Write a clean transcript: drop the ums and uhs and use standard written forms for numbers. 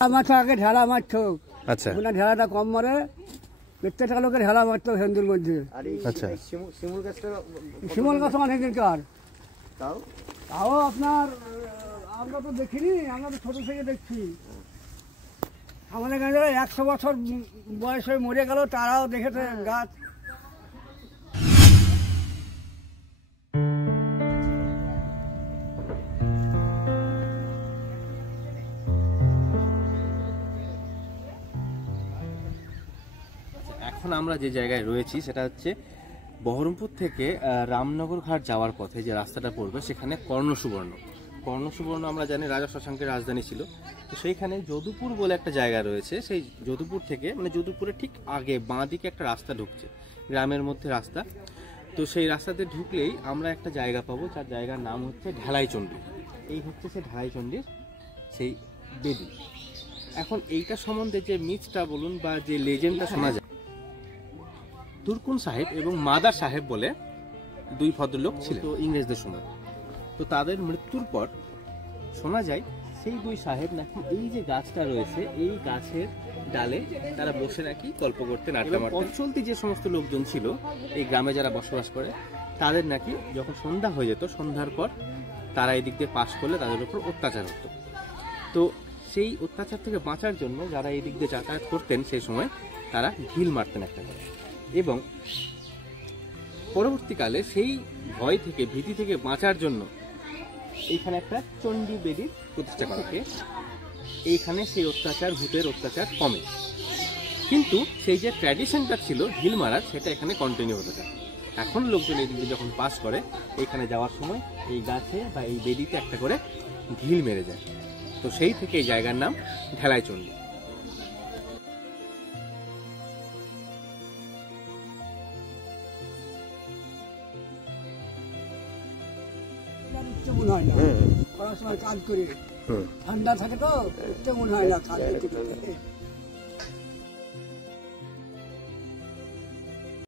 মাছ আগে ঢেলা মারছো, আচ্ছা ঢেলাটা কম মারে, প্রত্যেকটা লোকের ঢেলা মারতো হিন্দুর মধ্যে। আচ্ছা শিমল গাছ অনেকদিনকার, তাও আপনার আমরা তো দেখিনি, আমরা তো ছোট থেকে দেখছি। আমাদের এখানে 100 বছর বয়স হয়ে মরে গেল, তারাও দেখেছে গাছ। এখন আমরা যে জায়গায় রয়েছি সেটা হচ্ছে বহরমপুর থেকে রামনগর ঘাট যাওয়ার পথে যে রাস্তাটা পড়বে সেখানে কর্ণসুবর্ণ আমরা জানি রাজা শশাঙ্কের রাজধানী ছিল। তো সেইখানে যদুপুর বলে একটা জায়গা রয়েছে, সেই যদুপুর থেকে মানে যদুপুরের ঠিক আগে বাঁ দিকে একটা রাস্তা ঢুকছে, গ্রামের মধ্যে রাস্তা। তো সেই রাস্তাতে ঢুকলেই আমরা একটা জায়গা পাবো, যার জায়গার নাম হচ্ছে ঢালাইচণ্ডী। এই হচ্ছে সেই ঢালাইচণ্ডীর সেই বেদি। এখন এইটা সম্বন্ধে যে মিথটা বলুন বা যে লেজেন্ডটা শোনা যায়, তুরকুন সাহেব এবং মাদার সাহেব বলে দুই ভদ্রলোক ছিল ইংরেজদের সময়। তো তাদের মৃত্যুর পর শোনা যায় সেই দুই সাহেব নাকি এই যে গাছটা রয়েছে এই গাছের ডালে তারা বসে নাকি গল্প করতেন, আড্ডা মারতেন। অঞ্চলতি যে সমস্ত লোকজন ছিল এই গ্রামে যারা বসবাস করে তাদের নাকি যখন সন্ধ্যা হয়ে যেত, সন্ধ্যার পর তারা এই দিক দিয়ে পাস করলে তাদের উপর অত্যাচার হতো। তো সেই অত্যাচার থেকে বাঁচার জন্য যারা এই দিক দিয়ে যাতায়াত করতেন সেই সময় তারা ঢিল মারতেন একটা করে, এবং পরবর্তীকালে সেই ভয় থেকে ভীতি থেকে বাঁচার জন্য এইখানে একটা চণ্ডী বেদির প্রতিষ্ঠা করা হয়। এইখানে সেই অত্যাচার, ভূতের অত্যাচার কমে, কিন্তু সেই যে ট্র্যাডিশনটা ছিল ঢিল মারার সেটা এখানে কন্টিনিউ হতে থাকে। এখন লোকজন এই দিকে যখন পাস করে এইখানে যাওয়ার সময় এই গাছে বা এই বেদিতে একটা করে ঢিল মেরে যায়। তো সেই থেকে এই জায়গার নাম ঢালাইচণ্ডী। মনে হয় না পড়াশোনার কাজ করে, ঠান্ডা থাকে তো মনে হয় না কাজ করতে।